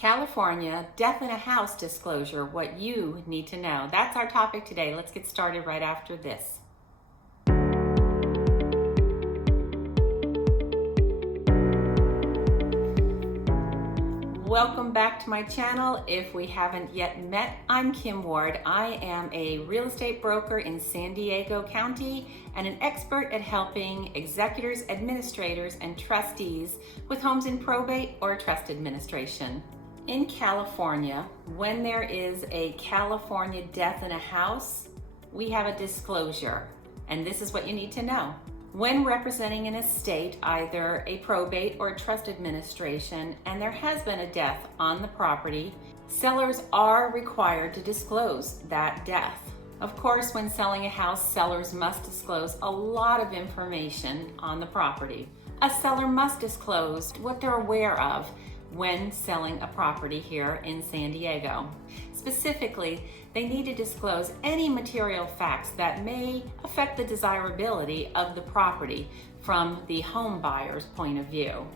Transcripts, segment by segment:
California, death in a house disclosure, what you need to know. That's our topic today. Let's get started right after this. Welcome back to my channel. If we haven't yet met, I'm Kim Ward. I am a real estate broker in San Diego County and an expert at helping executors, administrators, and trustees with homes in probate or trust administration. In California, when there is a California death in a house, we have a disclosure, and this is what you need to know. When representing an estate, either a probate or a trust administration, and there has been a death on the property, sellers are required to disclose that death. Of course, when selling a house, sellers must disclose a lot of information on the property. A seller must disclose what they're aware of when selling a property here in San Diego. Specifically, they need to disclose any material facts that may affect the desirability of the property from the home buyer's point of view.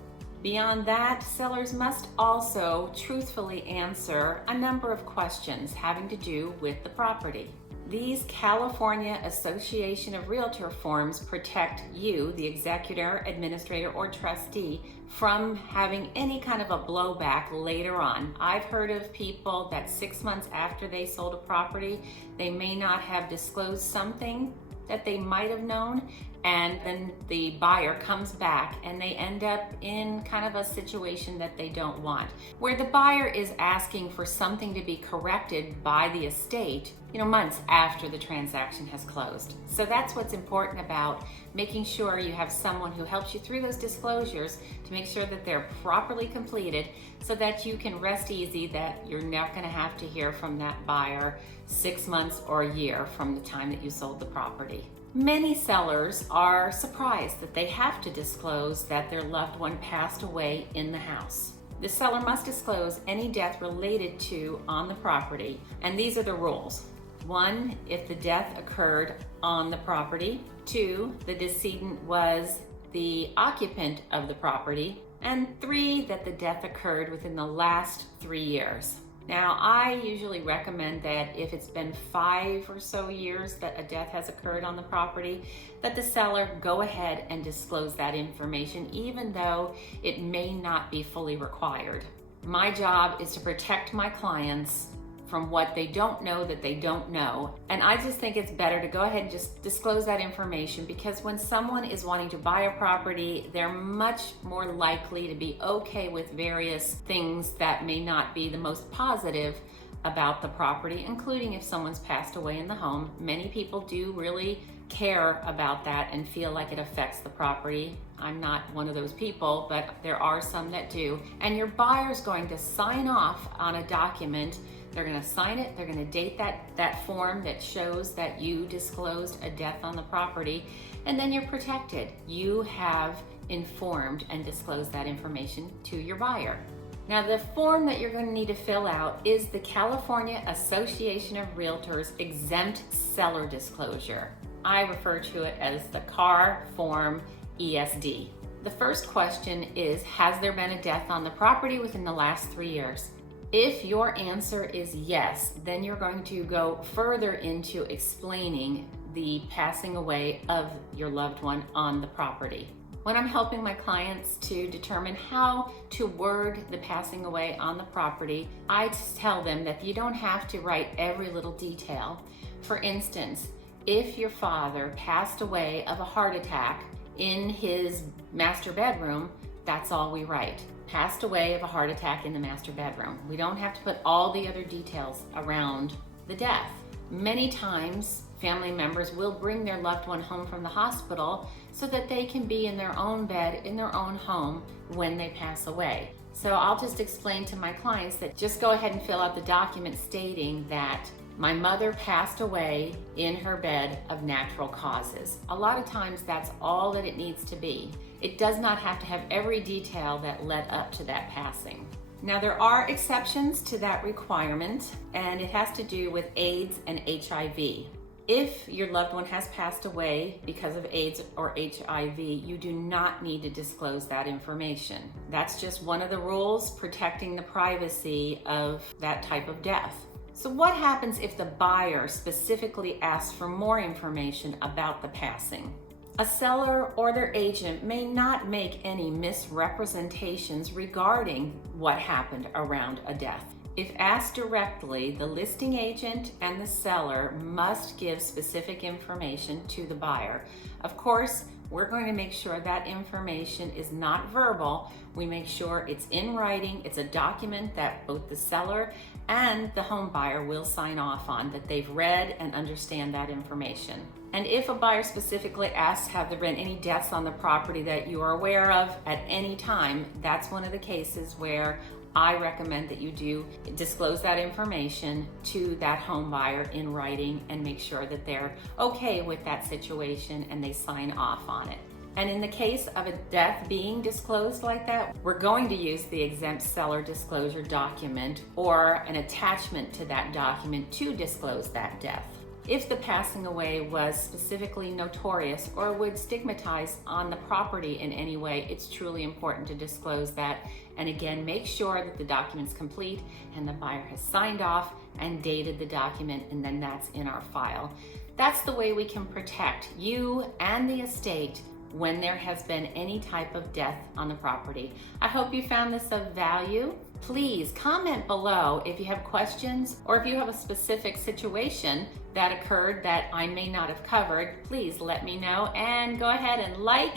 Beyond that, sellers must also truthfully answer a number of questions having to do with the property. These California Association of Realtor forms protect you, the executor, administrator, or trustee, from having any kind of a blowback later on. I've heard of people that 6 months after they sold a property, they may not have disclosed something that they might have known, and then the buyer comes back and they end up in kind of a situation that they don't want, where the buyer is asking for something to be corrected by the estate, months after the transaction has closed. So that's what's important about making sure you have someone who helps you through those disclosures to make sure that they're properly completed so that you can rest easy that you're never going to have to hear from that buyer 6 months or a year from the time that you sold the property. Many sellers are surprised that they have to disclose that their loved one passed away in the house. The seller must disclose any death related to on the property, and these are the rules. 1, if the death occurred on the property. 2, the decedent was the occupant of the property. And 3, that the death occurred within the last 3 years. Now, I usually recommend that if it's been 5 or so years that a death has occurred on the property, that the seller go ahead and disclose that information, even though it may not be fully required. My job is to protect my clients from what they don't know that they don't know. And I just think it's better to go ahead and just disclose that information, because when someone is wanting to buy a property, they're much more likely to be okay with various things that may not be the most positive about the property, including if someone's passed away in the home. Many people do really care about that and feel like it affects the property. I'm not one of those people, but there are some that do. And your buyer's going to sign off on a document. They're going to sign it, they're going to date that form that shows that you disclosed a death on the property, and then you're protected. You have informed and disclosed that information to your buyer. Now, the form that you're going to need to fill out is the California Association of Realtors Exempt Seller Disclosure. I refer to it as the CAR Form ESD. The first question is, has there been a death on the property within the last 3 years? If your answer is yes, then you're going to go further into explaining the passing away of your loved one on the property. When I'm helping my clients to determine how to word the passing away on the property, I tell them that you don't have to write every little detail. For instance, if your father passed away of a heart attack in his master bedroom, that's all we write. Passed away of a heart attack in the master bedroom. We don't have to put all the other details around the death. Many times, family members will bring their loved one home from the hospital so that they can be in their own bed, in their own home when they pass away. So I'll just explain to my clients that just go ahead and fill out the document stating that my mother passed away in her bed of natural causes. A lot of times that's all that it needs to be. It does not have to have every detail that led up to that passing. Now, there are exceptions to that requirement, and it has to do with AIDS and HIV. If your loved one has passed away because of AIDS or HIV, you do not need to disclose that information. That's just one of the rules protecting the privacy of that type of death. So what happens if the buyer specifically asks for more information about the passing? A seller or their agent may not make any misrepresentations regarding what happened around a death. If asked directly, the listing agent and the seller must give specific information to the buyer. Of course, we're going to make sure that information is not verbal. We make sure it's in writing. It's a document that both the seller and the home buyer will sign off on, that they've read and understand that information. And if a buyer specifically asks, have there been any deaths on the property that you are aware of at any time, that's one of the cases where I recommend that you do disclose that information to that home buyer in writing and make sure that they're okay with that situation and they sign off on it. And in the case of a death being disclosed like that, we're going to use the exempt seller disclosure document or an attachment to that document to disclose that death. If the passing away was specifically notorious or would stigmatize on the property in any way, it's truly important to disclose that. And again, make sure that the document's complete and the buyer has signed off and dated the document, and then that's in our file. That's the way we can protect you and the estate when there has been any type of death on the property. I hope you found this of value. Please comment below if you have questions or if you have a specific situation that occurred that I may not have covered. Please let me know, and go ahead and like,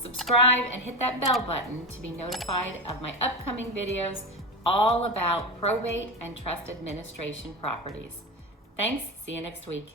subscribe, and hit that bell button to be notified of my upcoming videos all about probate and trust administration properties. Thanks, see you next week.